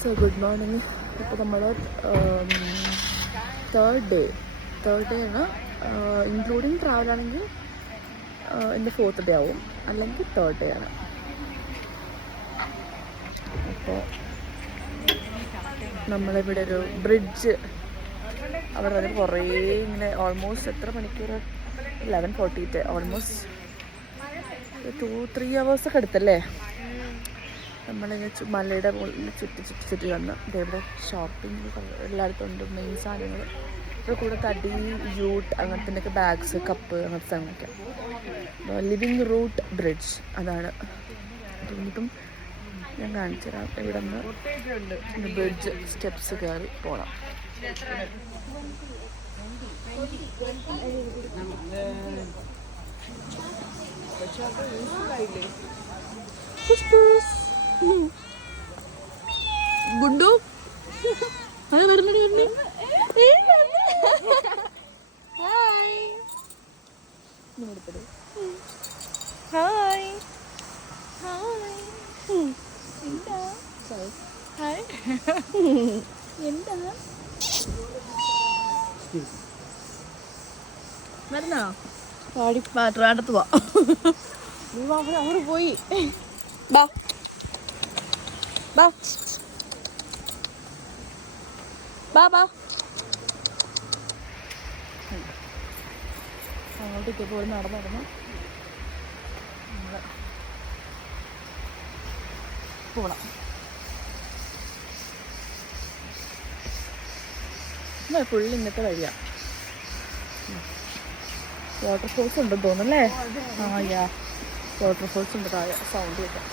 So good morning. ഇപ്പോൾ നമ്മൾ third day ആണ്. ഇൻക്ലൂഡിങ് ട്രാവലാണെങ്കിൽ എൻ്റെ 4th ഡേ ആവും, അല്ലെങ്കിൽ തേർഡ് ഡേ ആണ്. അപ്പോൾ നമ്മളിവിടെ ഒരു ബ്രിഡ്ജ് അവിടെ വരെ കുറേ ഇങ്ങനെ ഓൾമോസ്റ്റ് എത്ര മണിക്കൂർ 11:40 ഓൾമോസ്റ്റ് 2-3 hours ഒക്കെ എടുത്തല്ലേ. നമ്മളിങ്ങനെ മലയുടെ മുകളിൽ ചുറ്റി വന്ന് ഇതേപോലെ ഷോപ്പിംഗ് എല്ലായിടത്തും ഉണ്ട്. മെയിൻ സാധനങ്ങൾ ഇവിടെ കൂടെ തടി, യൂട്ട് അങ്ങനത്തെ ബാഗ്സ്, കപ്പ് അങ്ങനത്തെ സാധനങ്ങളൊക്കെ. ലിവിങ് റൂട്ട് ബ്രിഡ്ജ് അതാണ്. ഇനിയിപ്പം ഞാൻ കാണിച്ചു തരാം. ഇവിടെ നിന്ന് ബ്രിഡ്ജ് സ്റ്റെപ്സ് കയറി പോകണം. ഗുണ്ടു അത് വരുന്നേ. ഹായ് ഹായ് ഹായ് എന്താ ഹായ് എന്താ വരുന്നോ? പാടി പാട്ടാടത്ത് പോവാ. അങ്ങോട്ട് പോയി. ബാ ബാ ബാ ബാ അങ്ങോട്ടേക്ക് പോയി നടന്ന് പോകണം. ഫുള്ള് ഇന്നത്തെ വഴിയാ. വാട്ടർഫോൾസ് ഉണ്ടെന്ന് തോന്നുന്നല്ലേ? ആ യാ, വാട്ടർഫോൾസ് ഉണ്ട് താഴെ. സൗണ്ട് കേൾക്കാം.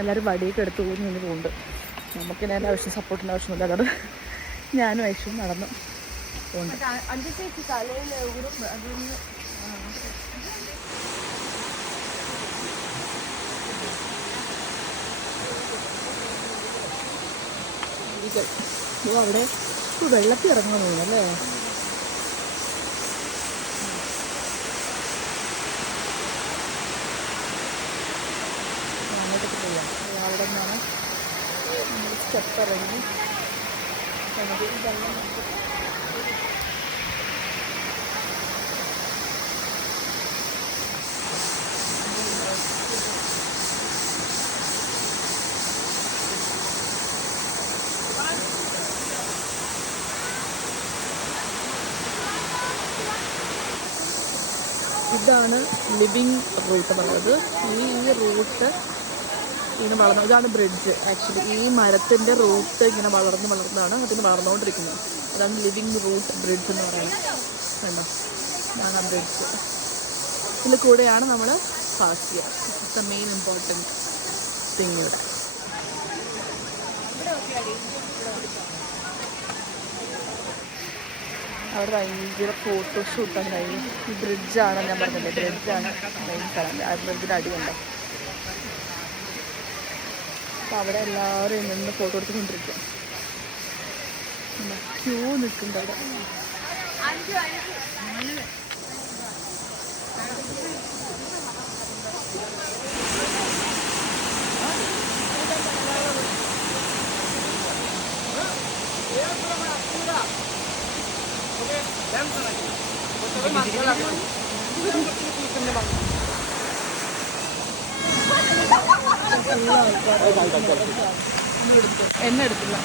എല്ലാവരും വടിയൊക്കെ എടുത്ത് ഊന്നി നിന്ന് പോകുന്നുണ്ട്. നമുക്ക് ഞാൻ ആവശ്യം സപ്പോർട്ടിൻ്റെ ആവശ്യമില്ല. അതാണ് ഞാനും ആവശ്യം നടന്നു പോകുന്നുണ്ട്. അവിടെ വെള്ളത്തിൽ ഇറങ്ങാൻ തോന്നുന്നല്ലേ? അങ്ങോട്ടൊക്കെ പോവാം. അവിടെ നിന്നാണ് നമ്മൾ സ്റ്റെപ്പ് ഇറങ്ങി വെള്ളം. ഇതാണ് ലിവിങ് റൂട്ട് എന്നുള്ളത്. ഈ റൂട്ട് ഇങ്ങനെ വളർന്നു. ഇതാണ് ബ്രിഡ്ജ്. ആക്ച്വലി ഈ മരത്തിൻ്റെ റൂട്ട് ഇങ്ങനെ വളർന്നാണ് അതിന് വളർന്നുകൊണ്ടിരിക്കുന്നത്. അതാണ് ലിവിങ് റൂട്ട് ബ്രിഡ്ജ് എന്ന് പറയുന്നത്. കണ്ടോ, ഇതാണ് ആ ബ്രിഡ്ജ്. ഇതിൽ കൂടെയാണ് നമ്മൾ പാസ് ചെയ്യുക. It's the main important thing ഇവിടെ. അവിടെ ഭയങ്കര ഫോട്ടോഷൂട്ടാണ് കഴിഞ്ഞു. ഈ ബ്രിഡ്ജാണ് ഞാൻ പറഞ്ഞില്ലേ, ബ്രിഡ്ജാണ് മെയിൻ സ്ഥലം. ആ ബ്രിഡ്ജിൻ്റെ അടിയുണ്ട്. അപ്പോൾ അവിടെ എല്ലാവരും നിന്ന് ഫോട്ടോ എടുത്തുകൊണ്ടിരിക്കും. ക്യൂ നിൽക്കുന്നുണ്ട് അവിടെ. എന്നെ എടുത്തില്ല.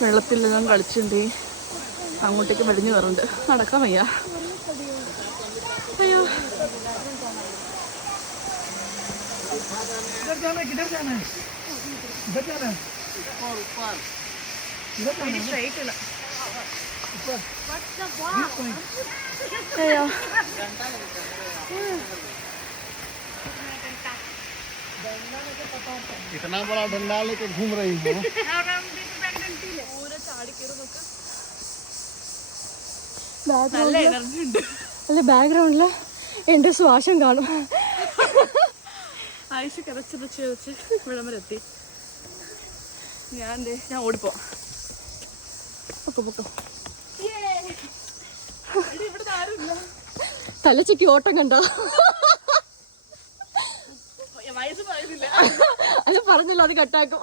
വെള്ളത്തിലെല്ലാം കളിച്ചിട്ടുണ്ട്. അങ്ങോട്ടേക്ക് വലിഞ്ഞു കയറുന്നുണ്ട്. നടക്കാൻ വയ്യ. അയ്യോ, अयो इतना बड़ा डंडा लेके घूम रही हो। അല്ല ബാക്ക്ഗ്രൗണ്ടില് എൻ്റെ ശ്വാസം കാണും. ആയിഷ കരച്ച് ഇവിടം വരെ എത്തി. ഞാൻ ഓടിപ്പോ പൊക്കോ തലച്ചയ്ക്ക് ഓട്ടം കണ്ട അത് പറഞ്ഞല്ലോ, അത് കട്ടാക്കും.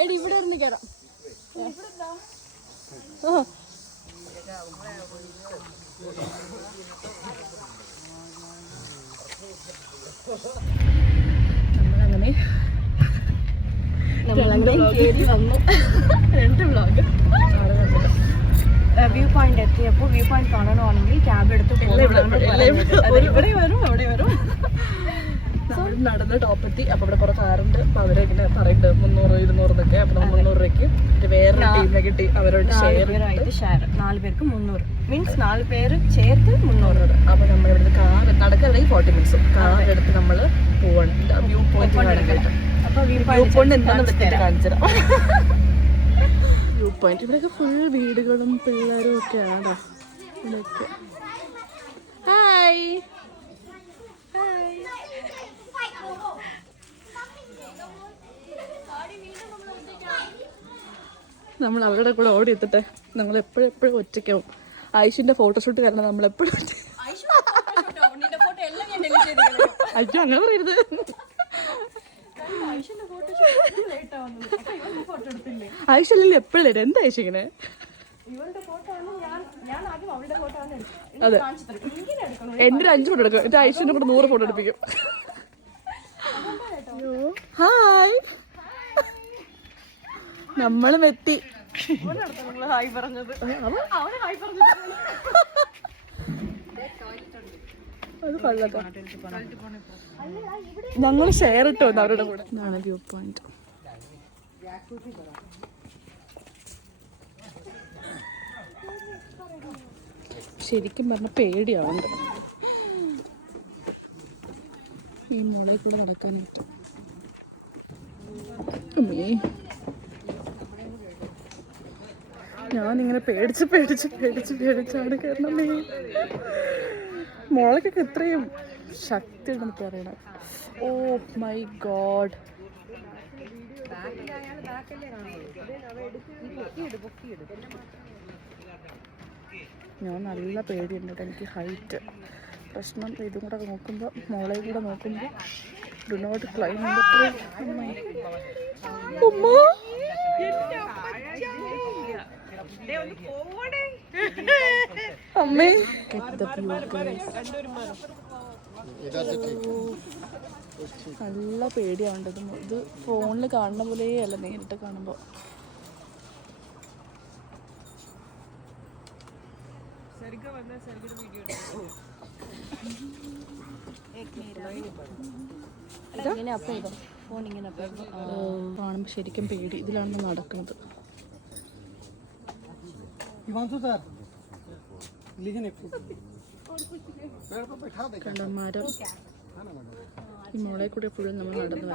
എടി ഇവിടെ ഇരുന്ന് കേറാം. നമ്മളങ്ങനെ കേറി വന്നു. 2 വ്ളോഗ്. വ്യൂ പോയിന്റ് എത്തിയപ്പോൾ വ്യൂ പോയിന്റ് കാണണമെങ്കിൽ ക്യാബ് എടുത്ത് ഇവിടെ വരും അവിടെ വരും. നടന്ന് ടോപ്പെത്തി. അപ്പൊ ഇവിടെ കുറെ കാറുണ്ട്. അപ്പൊ അവരെ ഇങ്ങനെ പറയുന്നുണ്ട് 300-200 എന്നൊക്കെ. അപ്പൊ നമ്മൾ 300 രൂപയ്ക്ക് വേറെ ടീമിനെ കിട്ടി. അവരോട് ഷെയർ 4 പേർക്ക് 300 മീൻസ് 4 പേര് ചേർത്ത് 300. അപ്പൊ നമ്മൾ ഇവിടുന്ന് കാർ നടക്കുകയാണെങ്കിൽ 40 മിനിറ്റ്സ് കാർ എടുത്ത് നമ്മള് പോവാണ് വ്യൂ പോയിന്റ്. അപ്പൊ വ്യൂ പോയിന്റ് എന്താണെന്ന് കാണിച്ചു തരാം. വ്യൂ പോയിന്റ് ഇവിടെയൊക്കെ ഫുൾ വീടുകളും പിള്ളേരും ഒക്കെയാണ്. ഇവിടെയൊക്കെ ഹായ് നമ്മൾ അവരുടെ കൂടെ ഓടി എത്തിട്ടെ. നമ്മൾ എപ്പോഴും ഒറ്റയ്ക്കാവും. ഐഷുവിന്റെ ഫോട്ടോഷൂട്ട് കാരണം നമ്മളെപ്പോഴും അയ്യോ അങ്ങനെ പറയരുത്. ഐഷല്ലല്ലോ എപ്പോഴും തരും. എന്താ ഐഷ ഇങ്ങനെ? അതെ എന്റെ 5 ഫോട്ടോ എടുക്കും. എന്റെ ഐശ്വര്യനെ കൂടെ 100 ഫോട്ടോ എടുപ്പിക്കും. ഹായ് നമ്മളും എത്തി. ഞങ്ങൾ ഷെയർ ഇട്ടോ അവരുടെ കൂടെ. ഇതാണ് വ്യൂ പോയിന്റ്. ശരിക്കും പറഞ്ഞ പേടിയാവുന്നുണ്ട് ഈ മുളയിൽ കൂടെ നടക്കാനായിട്ട്. ഞാനിങ്ങനെ പേടിച്ചാണ് കാരണം മുളക്കൊക്കെ ഇത്രയും ശക്തി ഉണ്ടെന്ന് പറയണ. Oh my God. ഞാൻ നല്ല പേടിയുണ്ട്. എനിക്ക് ഹൈറ്റ് പ്രശ്നം. ഇതും കൂടെ നോക്കുമ്പോൾ മുളയിൽ കൂടെ നോക്കുമ്പോൾ ഡു നോട്ട് ക്ലൈംബ് അമ്മേ. നല്ല പേടിയാവേണ്ടത്. ഇത് ഫോണിൽ കാണുന്ന പോലെ അല്ല നേരിട്ട് കാണുമ്പോൾ. കാണുമ്പോ ശരിക്കും പേടി. ഇതിലാണ് നടക്കുന്നത്. കണ്ടന്മാരും ഈ മോളെ കൂടെ ഫുള്ളും നമ്മൾ നടന്നു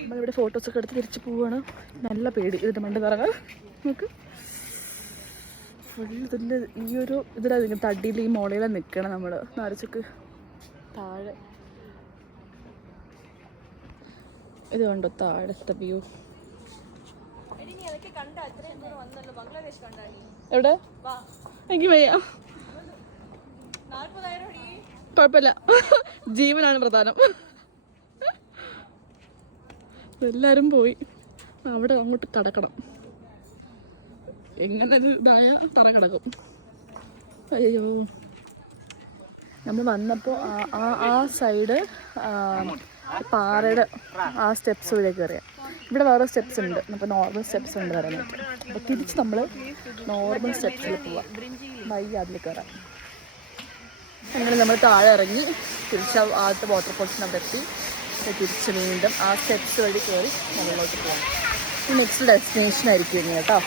നമ്മളിവിടെ ഫോട്ടോസ് ഒക്കെ എടുത്ത് തിരിച്ചു പോവാണ്. നല്ല പേടി. ഇത് മണ്ട് കറങ്ങാം നോക്ക്. ഫുൾ ഇതിൻ്റെ ഈ ഒരു ഇതിലാണ് തടിയിൽ ഈ മോളയിലാണ് നിൽക്കണം നമ്മൾ. നരച്ചക്ക് താഴെ ഇത് കണ്ടോ താഴത്തെ വ്യൂ. എവിടെ എനിക്ക് വയ്യ. കുഴപ്പമില്ല, ജീവനാണ് പ്രധാനം. എല്ലാരും പോയി. അവിടെ അങ്ങോട്ട് കടക്കണം. എങ്ങനെ ഇതായ തറ കിടക്കും. അയ്യോ നമ്മൾ വന്നപ്പോൾ ആ സൈഡ് പാറയുടെ ആ സ്റ്റെപ്സ് വഴി കയറിയാൽ ഇവിടെ വേറെ സ്റ്റെപ്സ് ഉണ്ട്. അപ്പോൾ നോർമൽ സ്റ്റെപ്സ് ഉണ്ട് വരാനായിട്ട്. അപ്പോൾ തിരിച്ച് നമ്മൾ നോർമൽ സ്റ്റെപ്സിൽ പോവാം. വൈകി അതിൽ കയറാം. അങ്ങനെ നമ്മൾ താഴെ ഇറങ്ങി തിരിച്ച് ആദ്യത്തെ വാട്ടർഫോൾസിന് അവിടെ എത്തി. തിരിച്ച് വീണ്ടും ആ സ്റ്റെപ്സ് വഴി കയറി മുകളിലോട്ട് പോകാം. നെക്സ്റ്റ് ഡെസ്റ്റിനേഷൻ ആയിരിക്കും കേട്ടോ.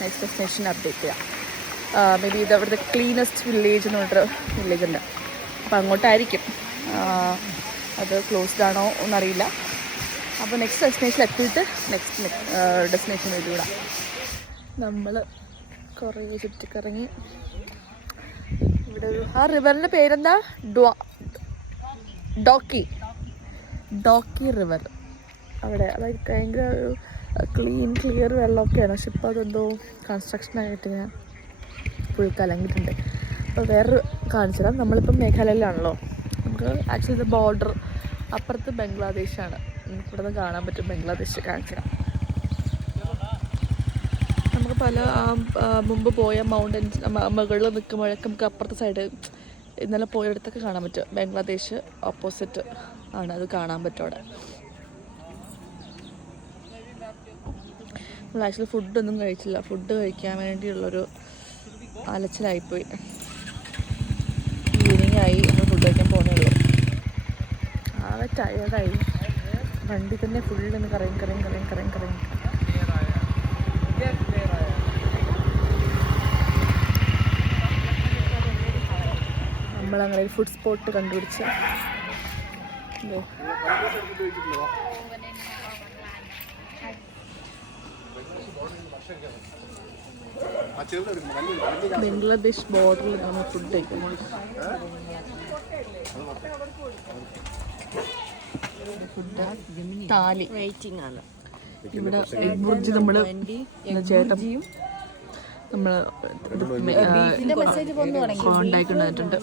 നെക്സ്റ്റ് ഡെസ്റ്റിനേഷൻ അപ്ഡേറ്റ് ചെയ്യാം. മേ ബി ഇത് അവിടുത്തെ ക്ലീനസ്റ്റ് വില്ലേജ് എന്ന് പറഞ്ഞിട്ട് വില്ലേജ് ഉണ്ട്. അപ്പോൾ അങ്ങോട്ടായിരിക്കും. അത് ക്ലോസ്ഡ് ആണോ എന്നറിയില്ല. അപ്പോൾ നെക്സ്റ്റ് ഡെസ്റ്റിനേഷൻ എത്തിയിട്ട് നെക്സ്റ്റ് ഡെസ്റ്റിനേഷൻ വഴിയൂടാം. നമ്മൾ കുറേ ചുറ്റിക്കറങ്ങി ഇവിടെ ആ റിവറിന്റെ പേരെന്താ? ഡോക്കി റിവർ. അവിടെ അതായത് ഭയങ്കര ഒരു ക്ലിയർ വെള്ളമൊക്കെയാണ്. പക്ഷെ ഇപ്പോൾ അതെന്തോ കൺസ്ട്രക്ഷനായിട്ട് ഞാൻ ഫുൾ കലങ്ങിയിട്ടുണ്ട്. അപ്പോൾ വേറൊരു കാണിച്ചു തരാം. നമ്മളിപ്പം മേഘാലയയിലാണല്ലോ. നമുക്ക് ആക്ച്വലി ഇത് ബോർഡർ, അപ്പുറത്ത് ബംഗ്ലാദേശാണ്. ഇവിടെ നിന്ന് കാണാൻ പറ്റും ബംഗ്ലാദേശ്. കാണിച്ചു തരാം. നമുക്ക് പല മുമ്പ് പോയ മൗണ്ടൻസ് മുകളിൽ നിൽക്കുമ്പോഴൊക്കെ നമുക്ക് അപ്പുറത്തെ സൈഡ് ഇന്നലെ പോയയിടത്തൊക്കെ കാണാൻ പറ്റും. ബംഗ്ലാദേശ് ഓപ്പോസിറ്റ് ആണ്, അത് കാണാൻ പറ്റും അവിടെ. നമ്മൾ ആക്ച്വലി ഫുഡൊന്നും കഴിച്ചില്ല. ഫുഡ് കഴിക്കാൻ വേണ്ടിയുള്ളൊരു അലച്ചിലായിപ്പോയി. ഈവനിങ് ആയി, നമ്മൾ ഫുഡ് കഴിക്കാൻ പോകുന്നേ ഉള്ളൂ. ആകെ ടയേർഡായി. വണ്ടി തന്നെ ഫുള്ളൊന്ന് കറങ്ങി. നമ്മളങ്ങനെ ഒരു ഫുഡ് സ്പോട്ട് കണ്ടുപിടിച്ച് ബംഗ്ലാദേശ് ബോർഡറിൽ നമ്മൾ ഫുഡ് കഴിക്കുന്നു. താലി വെയിറ്റിംഗ് ആണ് ഇവിടെ. ബുർജി നമ്മള് ചേട്ടൻ നമ്മൾ കോണ്ടാക്ട് ഉണ്ടായിട്ടുണ്ട്.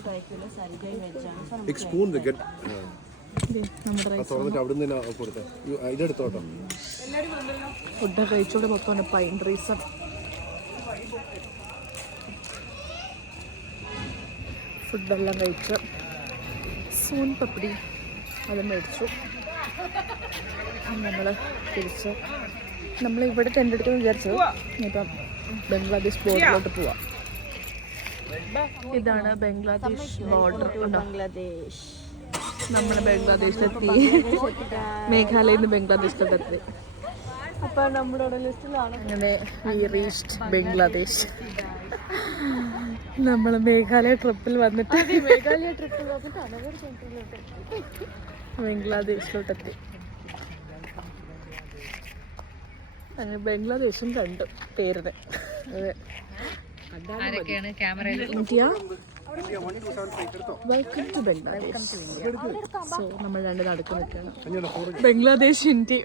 ഫുഡ് കഴിച്ചോടെ മൊത്തം പൈൻ റീസൺ. ഫുഡെല്ലാം കഴിച്ച് സോൻ പപ്പടി അത് മേടിച്ചു. നമ്മൾ തിരിച്ച് നമ്മളിവിടെ ടെൻ്റ് എടുക്കുമെന്ന് വിചാരിച്ചു. ഇപ്പം ബംഗ്ലാദേശ് ബോർഡറിലോട്ട് പോവാം. ഇതാണ് ബംഗ്ലാദേശ് ബോർഡർ. ബംഗ്ലാദേശ് നമ്മുടെ ബംഗ്ലാദേശിലെത്തി. മേഘാലയയിൽ നിന്ന് ബംഗ്ലാദേശിലോട്ടെത്തി. അപ്പൊ നമ്മുടെ ലിസ്റ്റിലാണ്. അങ്ങനെ വി റീച്ച്ഡ് ബംഗ്ലാദേശ്. നമ്മൾ മേഘാലയ ട്രിപ്പിൽ വന്നിട്ട് ബംഗ്ലാദേശിലോട്ടെത്തി. അങ്ങനെ ബംഗ്ലാദേശും കണ്ടു പേരിന്. അതെ, India welcome to Bangladesh. So നമ്മൾ രണ്ട് നടക്ക് നിൽക്കുകയാണ്. ബംഗ്ലാദേശ്, ഇന്ത്യ.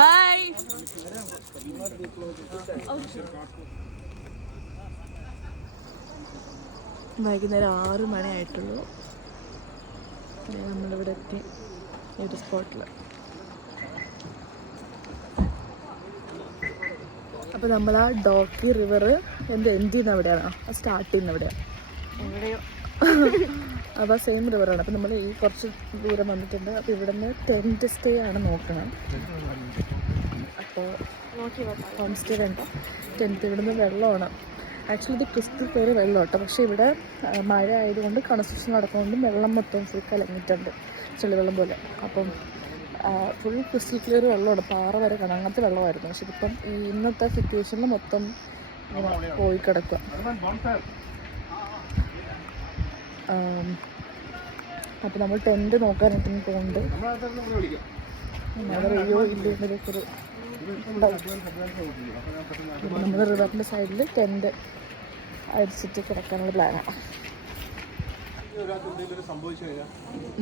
ബൈ. വൈകുന്നേരം 6 മണിയായിട്ടുള്ളൂ. നമ്മളിവിടെ എത്തി ഒരു സ്പോട്ടിൽ. അപ്പോൾ നമ്മൾ ആ ഡോക്കി റിവർ എൻഡ് ചെയ്യുന്ന അവിടെയാണ്, സ്റ്റാർട്ട് ചെയ്യുന്ന അവിടെയാണ്. അപ്പോൾ സെയിം റിവറാണ്. അപ്പോൾ നമ്മൾ ഈ കുറച്ച് ദൂരം വന്നിട്ടുണ്ട്. അപ്പോൾ ഇവിടെ നിന്ന് ടെൻറ്റ് സ്റ്റേ ആണ് നോക്കണം. അപ്പോൾ ഹോം സ്റ്റേ വേണ്ട, ടെൻറ്റ്. ഇവിടെ നിന്ന് വെള്ളമാണ്. ആക്ച്വലി ഇത് ക്രിസ്റ്റൽ ക്ലിയർ വെള്ളം കേട്ടോ. പക്ഷേ ഇവിടെ മഴ ആയതുകൊണ്ട് കൺസ്ട്രക്ഷൻ നടക്കുന്നതുകൊണ്ട് വെള്ളം മൊത്തം ഫുൾ കലങ്ങിയിട്ടുണ്ട്, ചെളിവെള്ളം പോലെ. അപ്പം ഫുൾ ക്രിസ്റ്റൽ ക്ലിയർ വെള്ളമാണ്, പാറ വരെ കാണാം. അങ്ങനത്തെ വെള്ളമായിരുന്നു. പക്ഷെ ഇപ്പം ഈ ഇന്നത്തെ സിറ്റുവേഷനിൽ മൊത്തം പോയി കിടക്കുക. അപ്പോൾ നമ്മൾ ടെൻറ്റ് നോക്കാനായിട്ട് പോകുന്നുണ്ട്. മഴ പെയ്യോ ഇല്ലയോ എന്നൊരു നമ്മൾ റിവറിൻ്റെ സൈഡിൽ ടെൻറ്റ് അടിച്ചിട്ട് കിടക്കാനുള്ള പ്ലാനാണ്.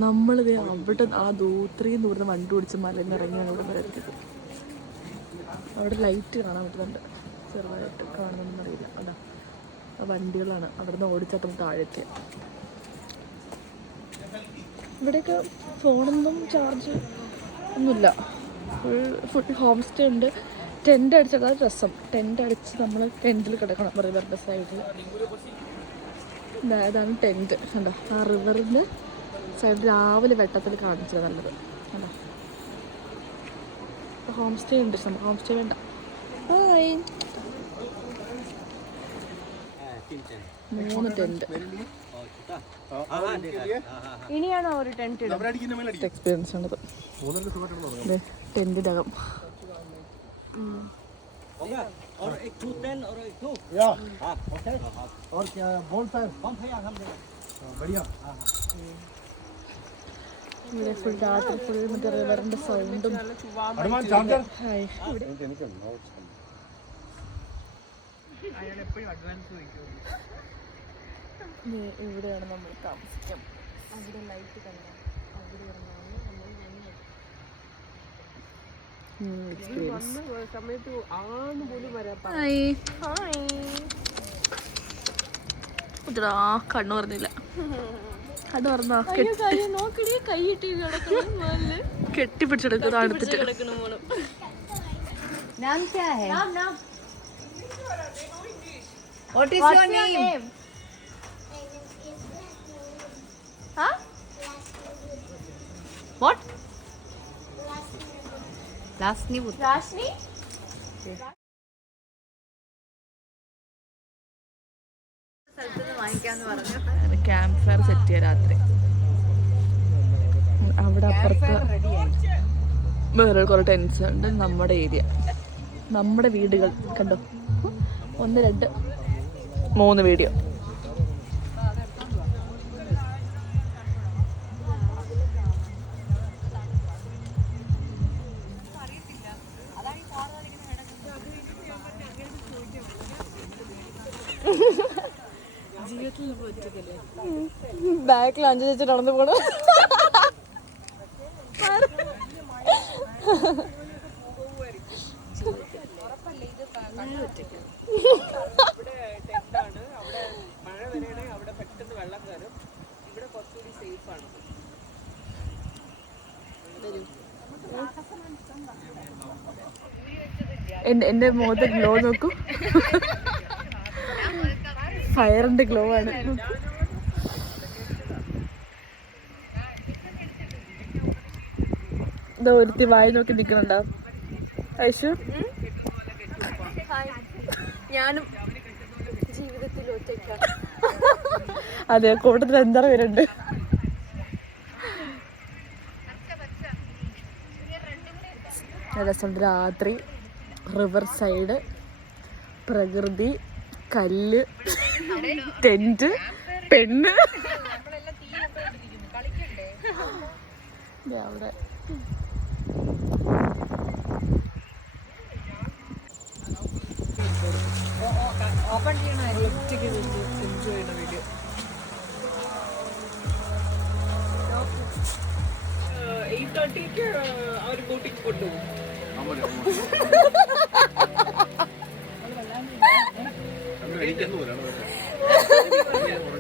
നമ്മളിത് അവിടെ ആ ഇത്രയും ദൂരം വണ്ടി ഓടിച്ച് മലയിറങ്ങിയാണ് ഇവിടെ വരെ എത്തിയത്. അവിടെ ലൈറ്റ് കാണാൻ പറ്റുന്നുണ്ട്, ചെറുതായിട്ട് കാണുന്നൊന്നും അറിയില്ല. അതാ ആ വണ്ടികളാണ് അവിടെ നിന്ന് ഓടിച്ചപ്പം താഴെത്തിയ. ഇവിടെയൊക്കെ ഫോണൊന്നും ചാർജ് ഒന്നുമില്ല. ഫുൾ ഹോം സ്റ്റേ ഉണ്ട്. ടെൻ്റ് അടിച്ചിട്ട് അത് രസം. ടെൻ്റ് അടിച്ച് നമ്മൾ ടെൻറ്റിൽ കിടക്കണം റിവറിൻ്റെ സൈഡിൽ. അതാണ് ടെൻറ്റ്. കണ്ടോ ആ റിവറിൻ്റെ സൈഡ് രാവിലെ വെട്ടത്തിൽ കാണിച്ചത് നല്ലത്. കണ്ടോ ഹോം സ്റ്റേ ഉണ്ട്. നമുക്ക് ഹോം സ്റ്റേ വേണ്ട. 3 ടെൻറ്റ്. ഇനിയാണോ ഒരു ടെൻറ്റ് എക്സ്പീരിയൻസ് ആണത്. ടെൻറ്റിനകം ഇവിടെ ഫുൾ രാത്രി ഫുൾ മറ്റേ റിവറിൻ്റെ സൗണ്ടും. ഇവിടെയാണ് നമ്മൾ താമസിക്കാം. അവിടെ ലൈറ്റ് കണ്ടോ, അവിടെ ഇരുന്നാണ് നമ്മൾ സമയത്ത് ആന്ന് പോലും വരാം. കണ്ണു പറഞ്ഞില്ല. കണ്ണു പറഞ്ഞോ നോക്കടി, കൈയിട്ട് കിടക്കണം, കെട്ടിപ്പിടിച്ചെടുക്കുന്ന അടുത്തിട്ട്. नाम क्या है? नाम What is your name? Huh? What? Lasni. Rashni? Camp fire set ചെയ്യാം രാത്രി. അവിടെ അപ്പുറത്ത് വേറെ കുറെ ടെൻസ് ഉണ്ട്. നമ്മുടെ ഏരിയ, നമ്മുടെ വീടുകൾ കണ്ടോ. 1, 2, 3 വീഡിയോ. ബാക്കിൽ 5 ചേച്ചി നടന്നു പോണു. എന്റെ മുഖത്തെ ഗ്ലോ നോക്കൂ. ഫയറിന്റെ ഗ്ലോ ആണ്. ഇതാ ഒരുത്തി വായി നോക്കി നിൽക്കുന്നുണ്ടോ ഐഷു? ഞാനും ജീവിതത്തിൽ ഒറ്റയ്ക്കാണ്. അതെ, കൂട്ടത്തിൽ 5-6 പേരുണ്ട്. രസം. രാത്രി റിവർ സൈഡ്, പ്രകൃതി, കല്ല്, ടെന്റ്, പെണ്ണ്. അവിടെ ഓപ്പൺ ചെയ്യണ എൻജോയ് ചെയ്യുന്ന വീഡിയോ. 8:30 അവർ ബോട്ടിങ് കൊണ്ടുപോകും.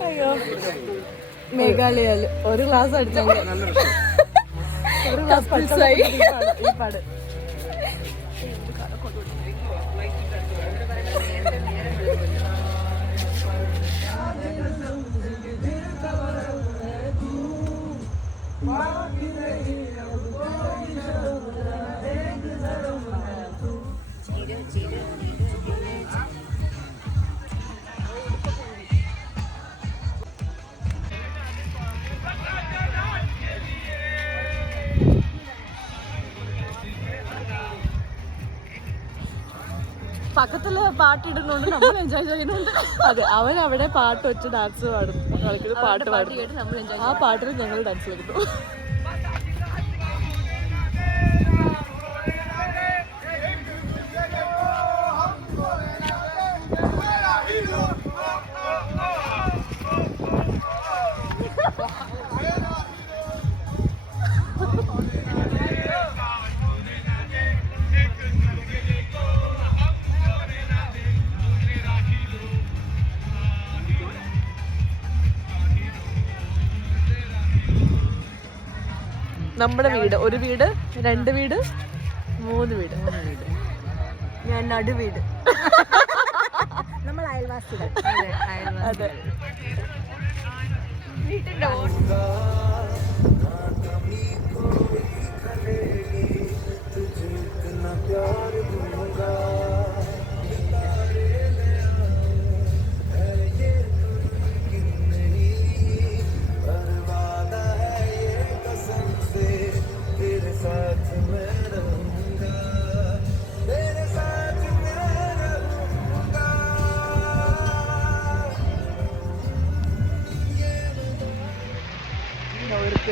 അയ്യോ, മേഘാലയയില് ഒരു ഗ്ലാസ് അടിച്ചെങ്കിൽ ഒരു ഗ്ലാസ് പച്ചയായി ഈ പാട്. പക്കത്തില് പാട്ടിടുന്നുണ്ട്, നമ്മൾ എൻജോയ് ചെയ്യുന്നുണ്ട്. അതെ, അവൻ അവിടെ പാട്ട് വെച്ച് ഡാൻസ് പാടും, കളിക്കുന്നത്, പാട്ട് പാടും. ആ പാട്ടിൽ ഞങ്ങൾ ഡാൻസ് കളിക്കുന്നു. നമ്മുടെ വീട്, 1 വീട്, 2 വീട്, 3 വീട്. ഞാൻ നടുവീട്. നമ്മൾ അയൽവാസികൾ. അതെ.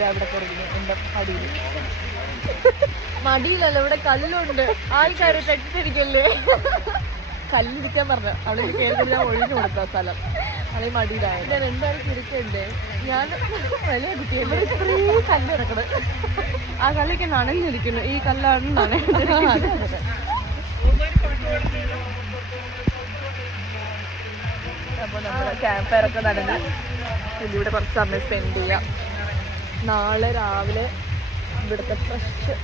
അവിടെ കുറഞ്ഞു എന്റെ അടിയിൽ. മടിയിലല്ല, ഇവിടെ കല്ലുണ്ട്. ആൾക്കാര് തെറ്റിദ്ധരിക്കല്ലേ. കല്ലിരിക്കാൻ പറഞ്ഞു. അവളെ കയറി ഞാൻ ഒഴിഞ്ഞു കൊടുത്ത സ്ഥലം. അവളെ മടിയിലായ ഞാൻ എന്തായാലും ഇരിക്കണ്ടേ. ഞാൻ വില കിട്ടിയല്ലേ ഇത്രയും കല്ല് ഇറക്കണത്. ആ കല്ലൊക്കെ നനഞ്ഞിരിക്കുന്നു. ഈ കല്ലാണ് നനഞ്ഞിരിക്കുന്നത്. അപ്പോൾ നമ്മൾ ക്യാമ്പ് ഫയറൊക്കെ നടന്ന് ഇവിടെ കുറച്ച് സമയം സ്പെൻഡ് ചെയ്യാം. നാളെ രാവിലെ ഇവിടുത്തെ ഫ്രഷ്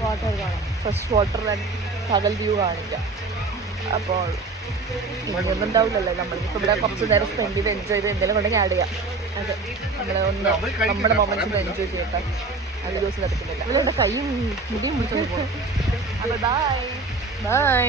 വാട്ടർ കാണാം. ഫ്രഷ് വാട്ടർ ആൻഡ് പകൽ വ്യൂ കാണിക്കാം. അപ്പോൾ ഒന്നും ഉണ്ടാവില്ലല്ലോ. നമ്മളിപ്പോൾ ഇവിടെ കുറച്ച് നേരം സ്പെൻഡ് ചെയ്ത് എൻജോയ് ചെയ്ത് എന്തെങ്കിലും കൊണ്ടെങ്കിൽ ആഡ് ചെയ്യാം. അത് നമ്മളെ ഒന്ന് നമ്മുടെ മൊമെന്റ്സ് എൻജോയ് ചെയ്യട്ടെ. അത് ദിവസം നടക്കുന്നില്ല. ഇവിടെ കൈയും മുടിയും പിടിച്ചോണ്ട് പോകും. അപ്പോൾ ബൈ ബൈ.